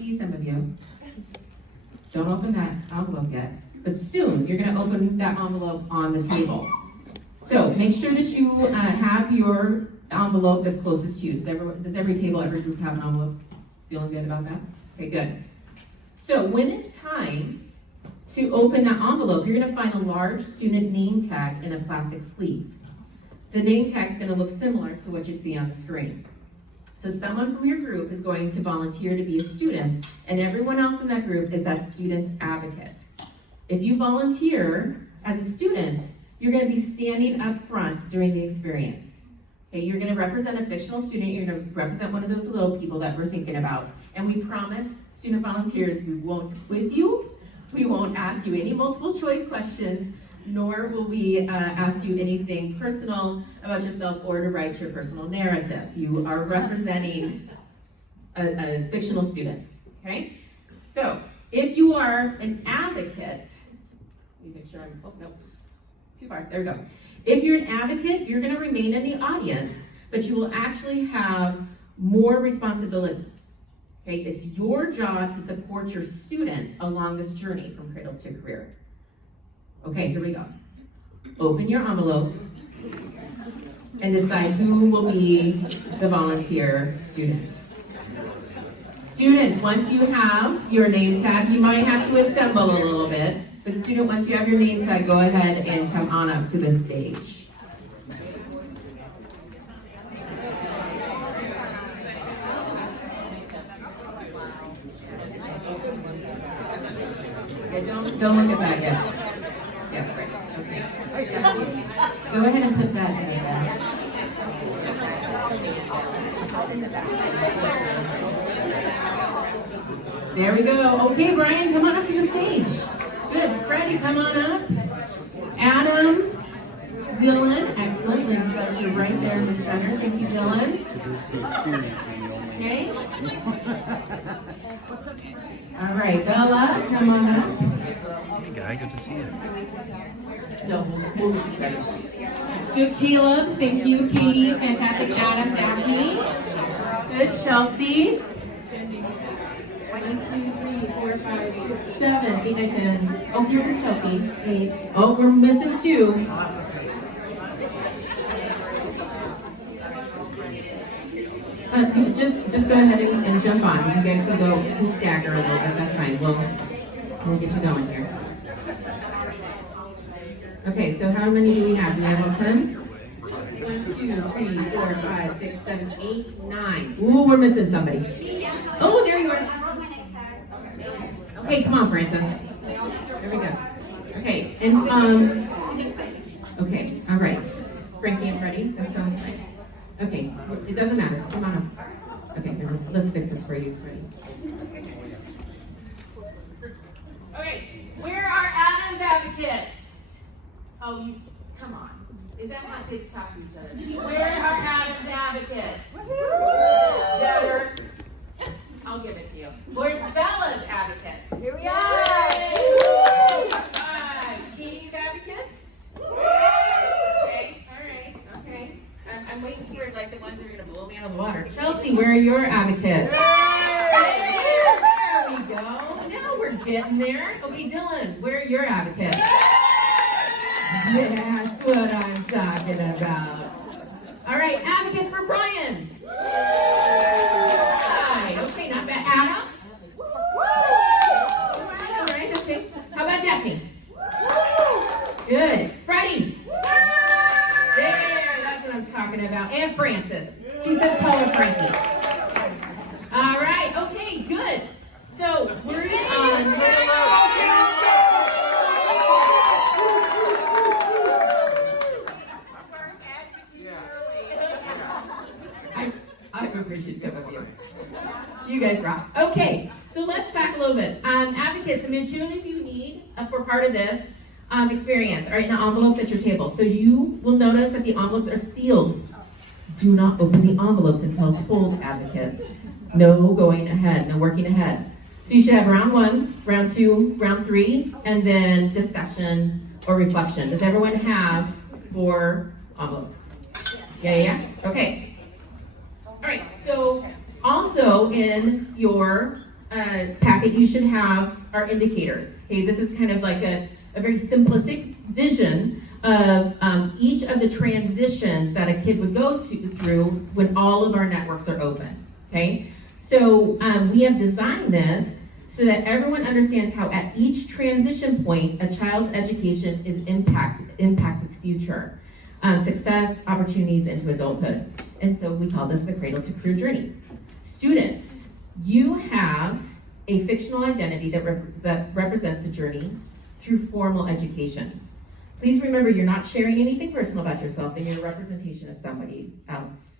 C2C, some of you. Don't open that envelope yet, but soon you're gonna open that envelope on the table. So make sure that you have your envelope that's closest to you. Does every table, every group have an envelope? Feeling good about that? Okay, good. So when it's time to open that envelope, you're gonna find a large student name tag in a plastic sleeve. The name tag is gonna look similar to what you see on the screen. So someone from your group is going to volunteer to be a student, and everyone else in that group is that student's advocate. If you volunteer as a student, you're gonna be standing up front during the experience. Okay, you're gonna represent a fictional student, you're gonna represent one of those little people that we're thinking about. And we promise student volunteers, we won't quiz you, we won't ask you any multiple choice questions, nor will we ask you anything personal about yourself or to write your personal narrative. You are representing a fictional student, okay? So, if you are an advocate, let me make sure I'm, oh, no, too far, there we go. If you're an advocate, you're gonna remain in the audience, but you will actually have more responsibility, okay? It's your job to support your student along this journey from cradle to career. Okay, here we go. Open your envelope and decide who will be the volunteer student. Student, once you have your name tag, you might have to assemble a little bit, but student, once you have your name tag, go ahead and come on up to the stage. Okay, don't look at that yet. Yeah, great. Okay. Go ahead and put that in the back. There we go. Okay, Brian, come on up to the stage. Good. Freddie, come on up. Adam, Dylan, excellent. We're going to start you right there in the center. Thank you, Dylan. Okay. All right, Bella, come on up. Hey, Guy, good to see you. No, we'll get you started. Good, Caleb. Thank you, Katie. Fantastic. Adam, Daphne. Good, Chelsea. 1, 2, 3, 4, 5, 6, 7, 8, 9, 10. Oh, here's Chelsea. 8. Oh, we're missing 2. Just go ahead and jump on. You guys can go to stagger a little bit. That's fine. We'll get you going here. Okay, so how many do we have? Do we have all 10? 1, 2, 3, 4, 5, 6, 7, 8, 9. Ooh, we're missing somebody. Oh, there you are. Okay, come on, Francis. There we go. Okay, and okay, all right. Frankie and Freddie, that sounds right. Okay, it doesn't matter. Come on up. Okay, let's fix this for you, Freddie. Okay, where are Adam's advocates? Oh, come on. Is that how kids talk to each other? Where are Adam's advocates? Better. I'll give it to you. Where's Bella's advocates? Here we are. Katie's advocates? Okay, all right, okay. I'm waiting for like the ones that are going to blow me out of the water. Chelsea, where are your advocates? There we go. Now we're getting there. Okay, Dylan, where are your advocates? That's what I'm talking about. All right, advocates for Brian. Right. Okay, not bad. Adam? All right, okay. How about Daphne? Good. Freddie? There, that's what I'm talking about. And Francis. She says call her Frankie. All right, okay, good. So, we're I appreciate it of you. You guys rock. Okay, so let's talk a little bit. Advocates, the materials you need for part of this experience are in envelopes at your table. So you will notice that the envelopes are sealed. Do not open the envelopes until told, advocates. No going ahead, no working ahead. So you should have round 1, round 2, round 3, and then discussion or reflection. Does everyone have 4 envelopes? Yeah? Okay. All right, so also in your packet you should have are indicators. Okay, this is kind of like a very simplistic vision of each of the transitions that a kid would go through when all of our networks are open. Okay, so we have designed this so that everyone understands how at each transition point a child's education is impacts its future, success, opportunities into adulthood. And so we call this the cradle to career journey. Students, you have a fictional identity that represents a journey through formal education. Please remember, you're not sharing anything personal about yourself, and you're a representation of somebody else.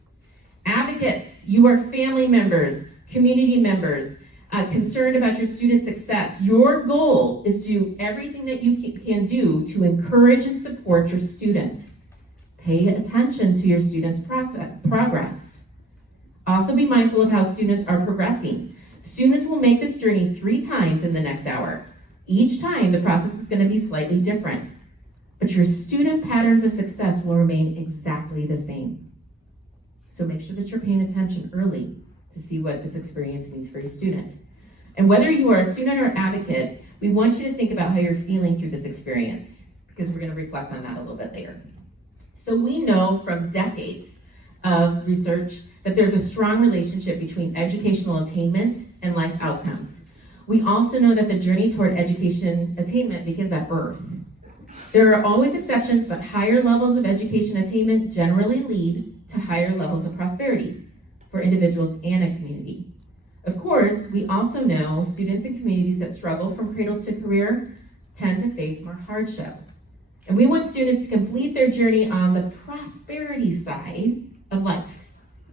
Advocates, you are family members, community members, concerned about your student success. Your goal is to do everything that you can do to encourage and support your student. Pay attention to your student's progress. Also be mindful of how students are progressing. Students will make this journey 3 times in the next hour. Each time, the process is going to be slightly different, but your student patterns of success will remain exactly the same. So make sure that you're paying attention early to see what this experience means for your student. And whether you are a student or advocate, we want you to think about how you're feeling through this experience, because we're going to reflect on that a little bit later. So we know from decades of research that there's a strong relationship between educational attainment and life outcomes. We also know that the journey toward education attainment begins at birth. There are always exceptions, but higher levels of education attainment generally lead to higher levels of prosperity for individuals and a community. Of course, we also know students in communities that struggle from cradle to career tend to face more hardship. And we want students to complete their journey on the prosperity side of life.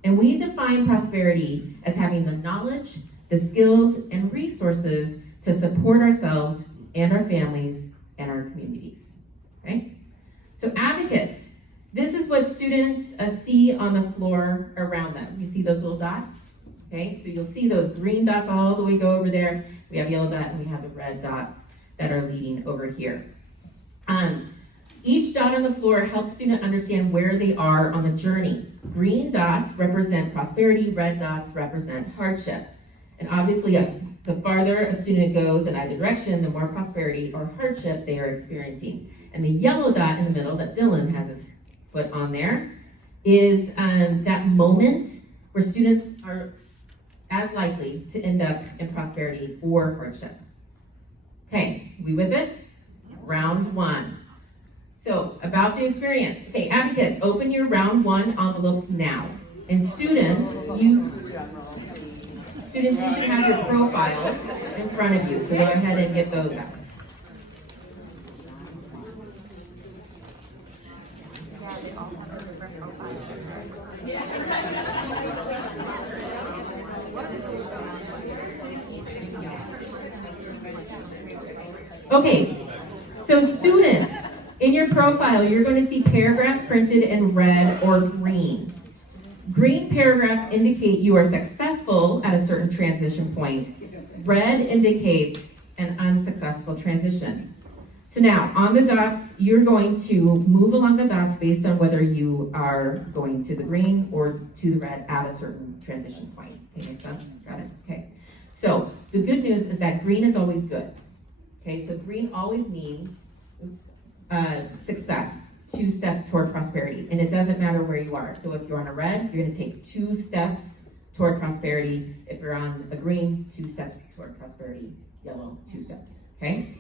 And we define prosperity as having the knowledge, the skills, and resources to support ourselves and our families and our communities. Okay? So advocates, this is what students see on the floor around them. You see those little dots? Okay, so you'll see those green dots all the way go over there. We have yellow dot and we have the red dots that are leading over here. Each dot on the floor helps students understand where they are on the journey. Green dots represent prosperity, red dots represent hardship. And obviously, the farther a student goes in either direction, the more prosperity or hardship they are experiencing. And the yellow dot in the middle that Dylan has his foot on there is that moment where students are as likely to end up in prosperity or hardship. Okay, we with it? Round 1. So, about the experience. Okay, advocates, open your round 1 envelopes now. And students, you should have your profiles in front of you, so go ahead and get those out. Okay, so students, in your profile, you're going to see paragraphs printed in red or green. Green paragraphs indicate you are successful at a certain transition point. Red indicates an unsuccessful transition. So now, on the dots, you're going to move along the dots based on whether you are going to the green or to the red at a certain transition point. Okay, make sense? Got it? Okay. So, the good news is that green is always good. Okay, so green always means success, 2 steps toward prosperity. And it doesn't matter where you are. So if you're on a red, you're going to take 2 steps toward prosperity. If you're on a green, 2 steps toward prosperity. Yellow, 2 steps. Okay?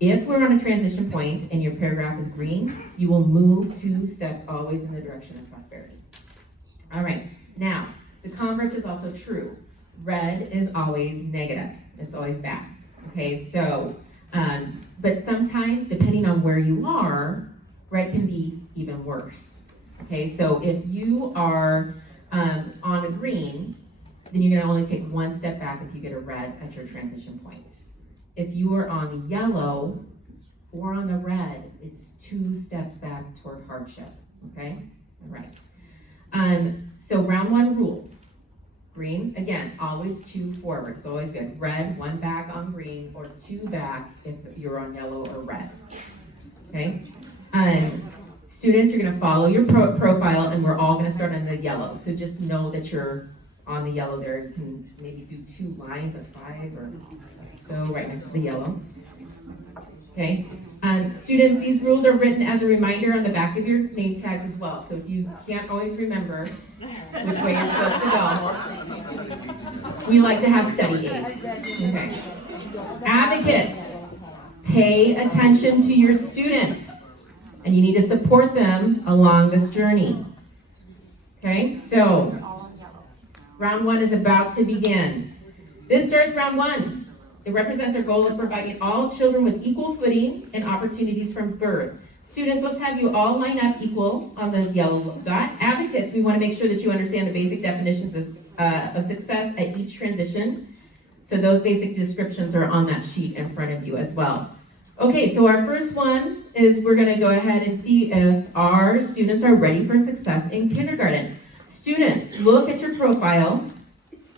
If we're on a transition point and your paragraph is green, you will move 2 steps always in the direction of prosperity. All right. Now, the converse is also true. Red is always negative. It's always bad. Okay, so but sometimes, depending on where you are, red can be even worse. Okay, so if you are on a green, then you're going to only take 1 step back if you get a red at your transition point. If you are on the yellow or on the red, it's 2 steps back toward hardship. Okay, all right. So round 1 rules. Green, again, always 2 forward, it's always good. Red, 1 back on green, or 2 back if you're on yellow or red. Okay? Students, you're going to follow your profile, and we're all going to start on the yellow. So just know that you're on the yellow there. You can maybe do 2 lines of 5 or so right next to the yellow. Okay. Students, these rules are written as a reminder on the back of your name tags as well. So if you can't always remember which way you're supposed to go, we like to have study aids. Okay. Advocates, pay attention to your students, and you need to support them along this journey. Okay, so round 1 is about to begin. This starts round 1. It represents our goal of providing all children with equal footing and opportunities from birth. Students, let's have you all line up equal on the yellow dot. Advocates, we want to make sure that you understand the basic definitions of success at each transition. So those basic descriptions are on that sheet in front of you as well. Okay, so our first one is we're going to go ahead and see if our students are ready for success in kindergarten. Students, look at your profile,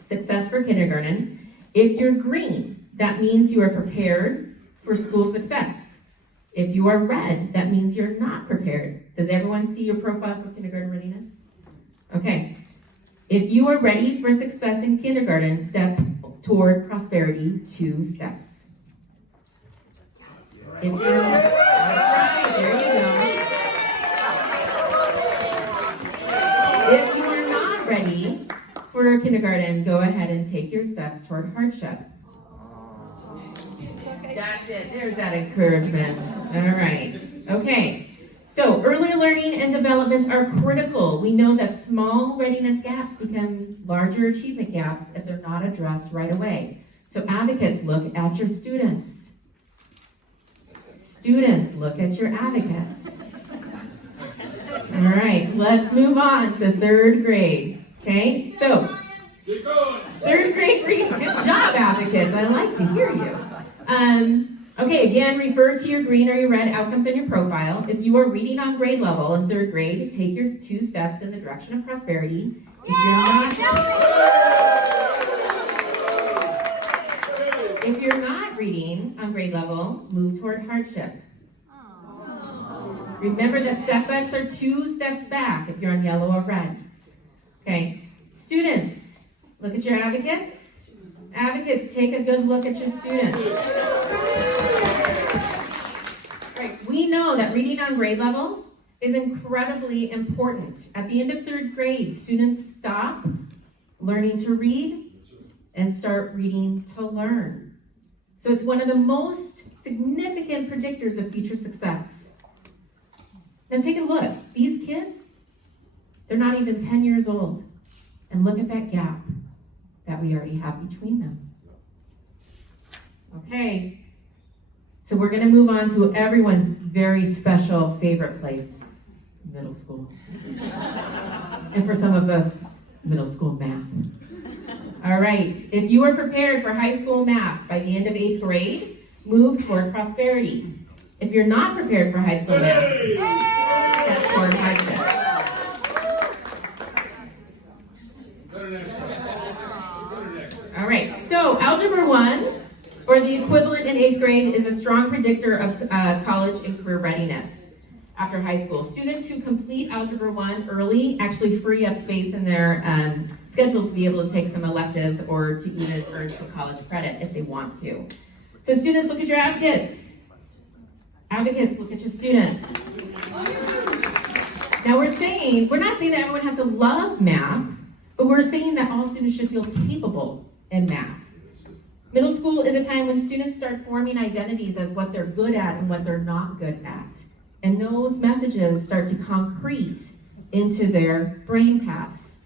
success for kindergarten. If you're green, that means you are prepared for school success. If you are red, that means you're not prepared. Does everyone see your profile for kindergarten readiness? Okay. If you are ready for success in kindergarten, step toward prosperity 2 steps. If you're right, there you go. If you are not ready for kindergarten, go ahead and take your steps toward hardship. That's it. There's that encouragement. All right. Okay. So early learning and development are critical. We know that small readiness gaps become larger achievement gaps if they're not addressed right away. So advocates, look at your students. Students, look at your advocates. All right. Let's move on to 3rd grade. Okay. So 3rd grade reading. Good job, advocates. I like to hear you. Okay, again, refer to your green or your red outcomes in your profile. If you are reading on grade level in 3rd grade, take your 2 steps in the direction of prosperity. If you're not reading on grade level, move toward hardship. Remember that setbacks are 2 steps back if you're on yellow or red. Okay, students, look at your advocates. Advocates, take a good look at your students. Right. We know that reading on grade level is incredibly important. At the end of 3rd grade, students stop learning to read and start reading to learn. So it's one of the most significant predictors of future success. Now take a look. These kids, they're not even 10 years old. And look at that gap that we already have between them. Okay, so we're going to move on to everyone's very special favorite place, middle school. And for some of us, middle school math. All right, if you are prepared for high school math by the end of 8th grade, move toward prosperity. If you're not prepared for high school math, step toward hardship. All right, so Algebra 1, or the equivalent in 8th grade, is a strong predictor of college and career readiness after high school. Students who complete Algebra 1 early actually free up space in their schedule to be able to take some electives or to even earn some college credit if they want to. So students, look at your advocates. Advocates, look at your students. Now we're not saying that everyone has to love math, but we're saying that all students should feel capable in math. Middle school is a time when students start forming identities of what they're good at and what they're not good at. And those messages start to concrete into their brain paths.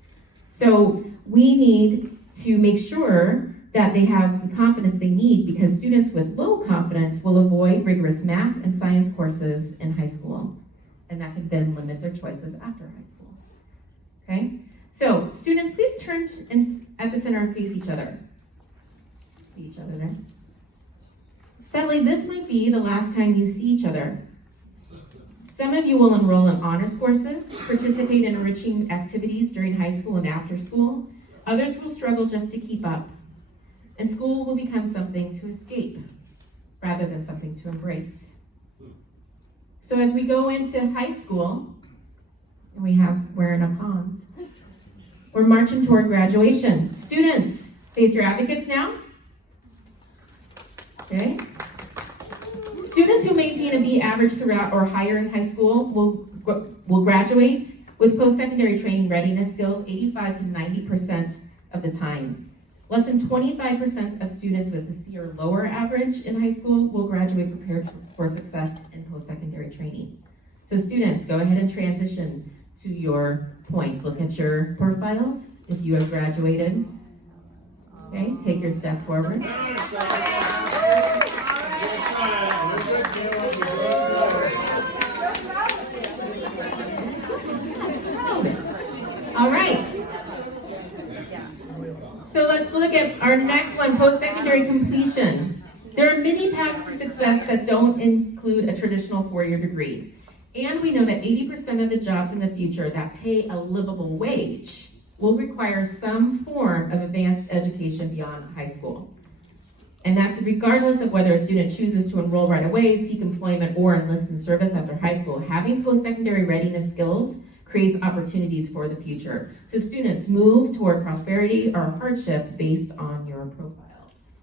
So we need to make sure that they have the confidence they need, because students with low confidence will avoid rigorous math and science courses in high school. And that can then limit their choices after high school. Okay? So, students, please turn at the center and face each other. See each other there. Sadly, this might be the last time you see each other. Some of you will enroll in honors courses, participate in enriching activities during high school and after school. Others will struggle just to keep up. And school will become something to escape rather than something to embrace. So as we go into high school, and we have wearing up Hans, We're marching toward graduation. Students, face your advocates now. Okay. Students who maintain a B average throughout or higher in high school will graduate with post-secondary training readiness skills 85 to 90% of the time. Less than 25% of students with a C or lower average in high school will graduate prepared for success in post-secondary training. So students, go ahead and transition to your points. Look at your profiles if you have graduated. Okay, take your step forward. All right. So let's look at our next one, post-secondary completion. There are many paths to success that don't include a traditional four-year degree. And we know that 80% of the jobs in the future that pay a livable wage will require some form of advanced education beyond high school. And that's regardless of whether a student chooses to enroll right away, seek employment, or enlist in service after high school. Having post-secondary readiness skills creates opportunities for the future. So students, move toward prosperity or hardship based on your profiles.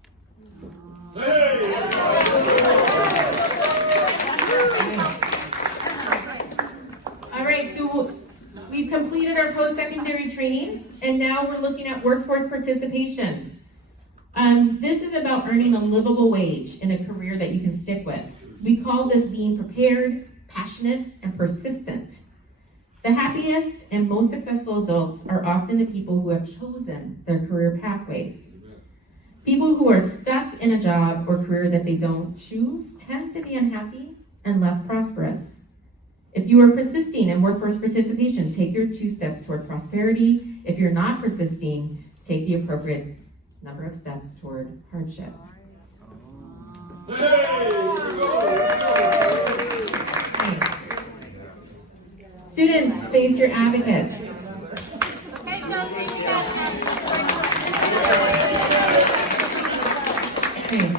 All right, so we've completed our post-secondary training, and now we're looking at workforce participation. This is about earning a livable wage in a career that you can stick with. We call this being prepared, passionate, and persistent. The happiest and most successful adults are often the people who have chosen their career pathways. People who are stuck in a job or career that they don't choose tend to be unhappy and less prosperous. If you are persisting in workforce participation, take your 2 steps toward prosperity. If you're not persisting, take the appropriate number of steps toward hardship. Students, face your advocates. Okay.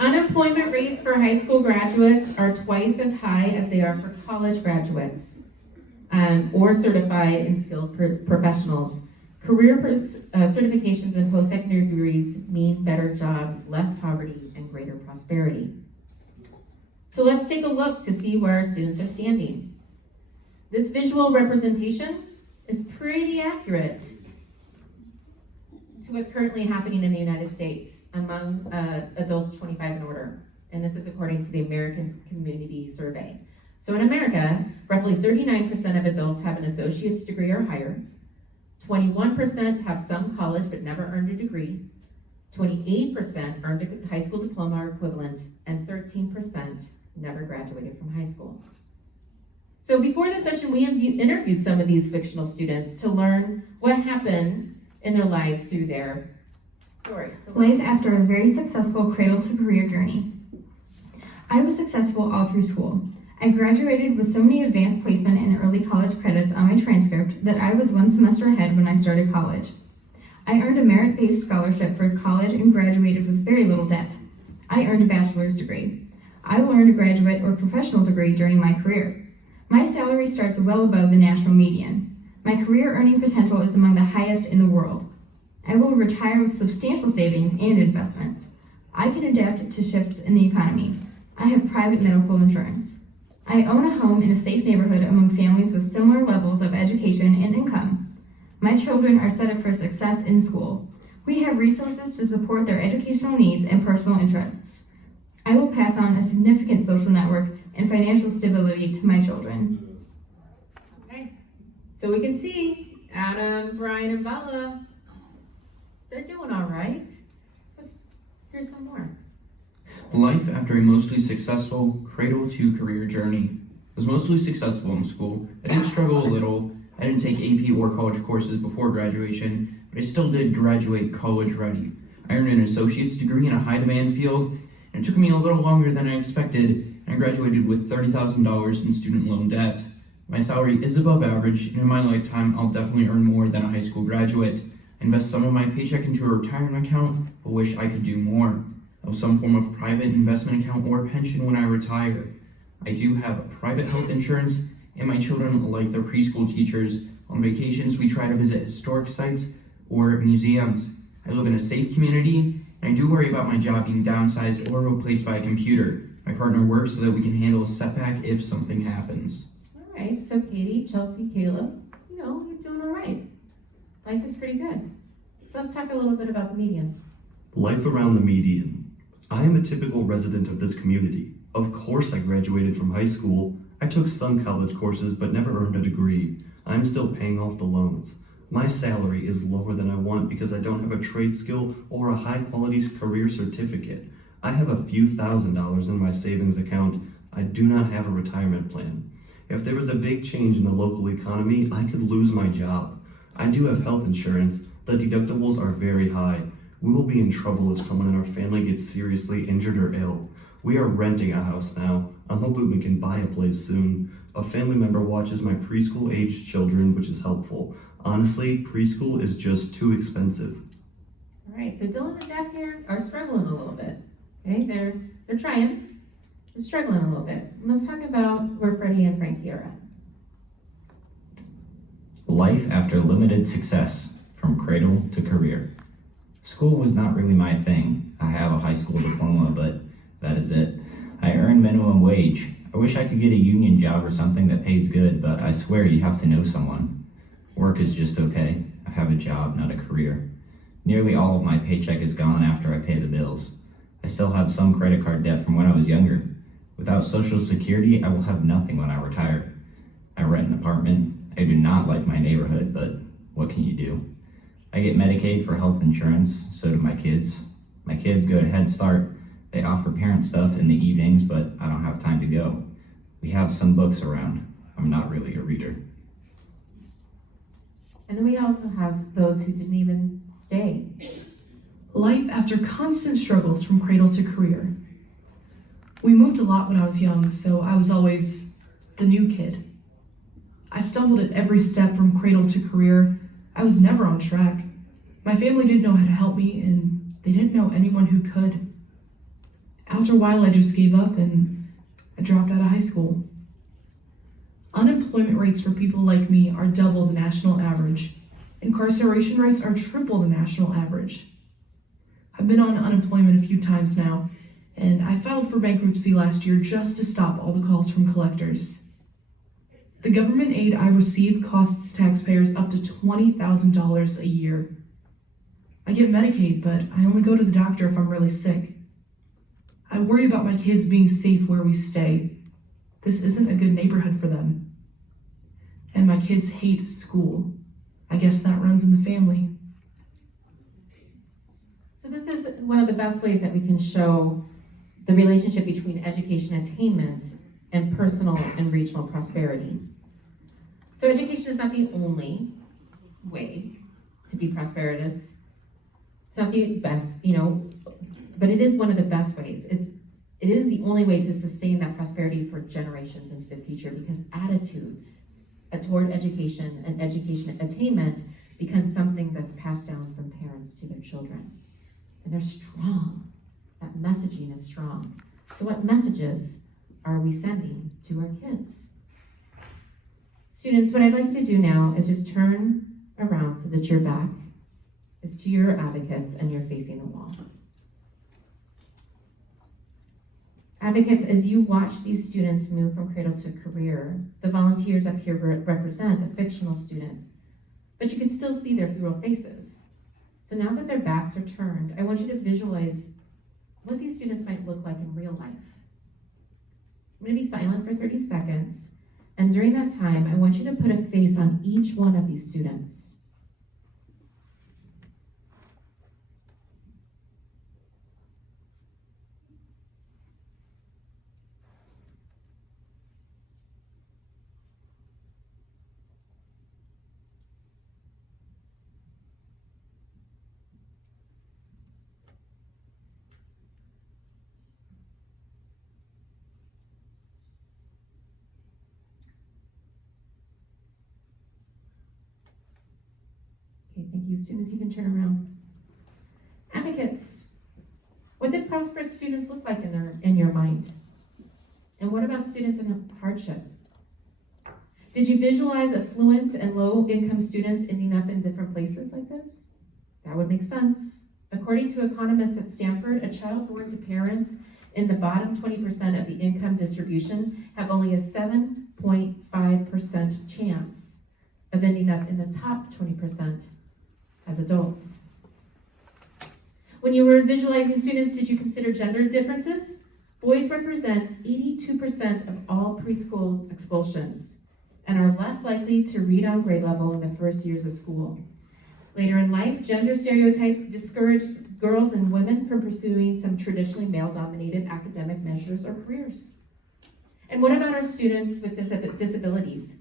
Unemployment rates for high school graduates are twice as high as they are for college graduates or certified and skilled professionals. Career certifications and post-secondary degrees mean better jobs, less poverty, and greater prosperity. So let's take a look to see where our students are standing. This visual representation is pretty accurate to what's currently happening in the United States among adults 25 and older. And this is according to the American Community Survey. So in America, roughly 39% of adults have an associate's degree or higher. 21% have some college but never earned a degree. 28% earned a high school diploma or equivalent, and 13% never graduated from high school. So before the session, we interviewed some of these fictional students to learn what happened in their lives through their stories. Life after a very successful cradle to career journey. I was successful all through school. I graduated with so many advanced placement and early college credits on my transcript that I was 1 semester ahead when I started college. I earned a merit-based scholarship for college and graduated with very little debt. I earned a bachelor's degree. I will earn a graduate or professional degree during my career. My salary starts well above the national median. My career earning potential is among the highest in the world. I will retire with substantial savings and investments. I can adapt to shifts in the economy. I have private medical insurance. I own a home in a safe neighborhood among families with similar levels of education and income. My children are set up for success in school. We have resources to support their educational needs and personal interests. I will pass on a significant social network and financial stability to my children. Okay, so we can see Adam, Brian, and Bella, they're doing all right. Here's some more. Life after a mostly successful cradle to career journey. I was mostly successful in school. I did struggle a little. I didn't take AP or college courses before graduation, but I still did graduate college ready. I earned an associate's degree in a high demand field, and it took me a little longer than I expected, and I graduated with $30,000 in student loan debt. My salary is above average, and in my lifetime, I'll definitely earn more than a high school graduate. I invest some of my paycheck into a retirement account, but wish I could do more. Of some form of private investment account or pension when I retire. I do have private health insurance, and my children, like their preschool teachers, On vacations, we try to visit historic sites or museums. I live in a safe community, and I do worry about my job being downsized or replaced by a computer. My partner works so that we can handle a setback if something happens. All right, so Katie, Chelsea, Caleb, you're doing all right. Life is pretty good. So let's talk a little bit about the median. Life around the median. I am a typical resident of this community. Of course I graduated from high school. I took some college courses but never earned a degree. I'm still paying off the loans. My salary is lower than I want because I don't have a trade skill or a high quality career certificate. I have a few $1,000s in my savings account. I do not have a retirement plan. If there was a big change in the local economy, I could lose my job. I do have health insurance. The deductibles are very high. We will be in trouble if someone in our family gets seriously injured or ill. We are renting a house now. I'm hoping we can buy a place soon. A family member watches my preschool-aged children, which is helpful. Honestly, preschool is just too expensive. All right, so Dylan and Daphne are struggling a little bit. Okay, they're trying. They're struggling a little bit. Let's talk about where Freddie and Frankie are at. Life after limited success, from cradle to career. School was not really my thing. I have a high school diploma, but that is it. I earn minimum wage. I wish I could get a union job or something that pays good, but I swear you have to know someone. Work is just okay. I have a job, not a career. Nearly all of my paycheck is gone after I pay the bills. I still have some credit card debt from when I was younger. Without Social Security, I will have nothing when I retire. I rent an apartment. I do not like my neighborhood, but what can you do? I get Medicaid for health insurance, so do my kids. My kids go to Head Start. They offer parent stuff in the evenings, but I don't have time to go. We have some books around. I'm not really a reader. And then we also have those who didn't even stay. Life after constant struggles from cradle to career. We moved a lot when I was young, so I was always the new kid. I stumbled at every step from cradle to career. I was never on track. My family didn't know how to help me, and they didn't know anyone who could. After a while, I just gave up and I dropped out of high school. Unemployment rates for people like me are double the national average. Incarceration rates are triple the national average. I've been on unemployment a few times now, and I filed for bankruptcy last year just to stop all the calls from collectors. The government aid I receive costs taxpayers up to $20,000 a year. I get Medicaid, but I only go to the doctor if I'm really sick. I worry about my kids being safe where we stay. This isn't a good neighborhood for them. And my kids hate school. I guess that runs in the family. So this is one of the best ways that we can show the relationship between education attainment and personal and regional prosperity. So education is not the only way to be prosperous. It's not the best, but it is one of the best ways. It is the only way to sustain that prosperity for generations into the future, because attitudes toward education and education attainment becomes something that's passed down from parents to their children. And they're strong. That messaging is strong. So what messages are we sending to our kids? Students, what I'd like you to do now is just turn around so that your back is to your advocates and you're facing the wall. Advocates, as you watch these students move from cradle to career, the volunteers up here represent a fictional student, but you can still see their real faces. So now that their backs are turned, I want you to visualize what these students might look like in real life. I'm going to be silent for 30 seconds, and during that time, I want you to put a face on each one of these students. Okay, thank you. Students, you can turn around. Advocates, what did prosperous students look like in your mind? And what about students in hardship? Did you visualize affluent and low-income students ending up in different places like this? That would make sense. According to economists at Stanford, a child born to parents in the bottom 20% of the income distribution have only a 7.5% chance of ending up in the top 20% as adults. When you were visualizing students, did you consider gender differences? Boys represent 82% of all preschool expulsions and are less likely to read on grade level in the first years of school. Later in life, gender stereotypes discourage girls and women from pursuing some traditionally male-dominated academic measures or careers. And what about our students with disabilities?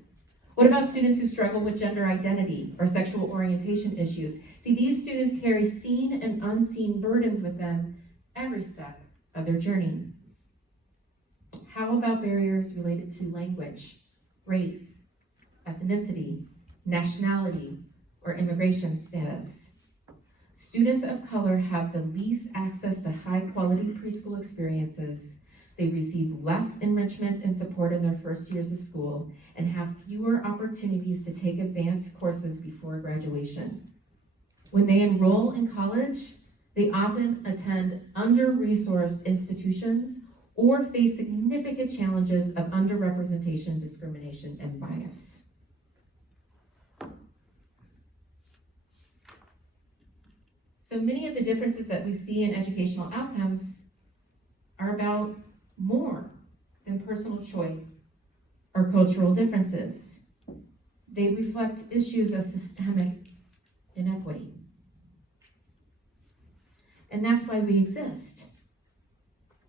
What about students who struggle with gender identity or sexual orientation issues? See, these students carry seen and unseen burdens with them every step of their journey. How about barriers related to language, race, ethnicity, nationality, or immigration status? Students of color have the least access to high-quality preschool experiences. They receive less enrichment and support in their first years of school and have fewer opportunities to take advanced courses before graduation. When they enroll in college, they often attend under-resourced institutions or face significant challenges of underrepresentation, discrimination, and bias. So many of the differences that we see in educational outcomes are about more than personal choice or cultural differences. They reflect issues of systemic inequity. And that's why we exist.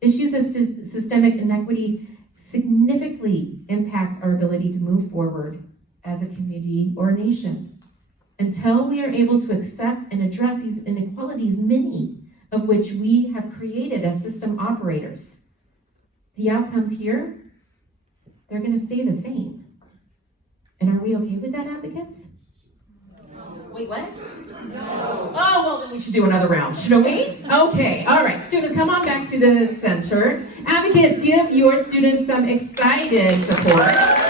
Issues of systemic inequity significantly impact our ability to move forward as a community or nation. Until we are able to accept and address these inequalities, many of which we have created as system operators, the outcomes here, they're going to stay the same. And are we okay with that, advocates? No. Wait, what? No. Oh, well, then we should do another round, shouldn't we? Okay, all right. Students, come on back to the center. Advocates, give your students some excited support.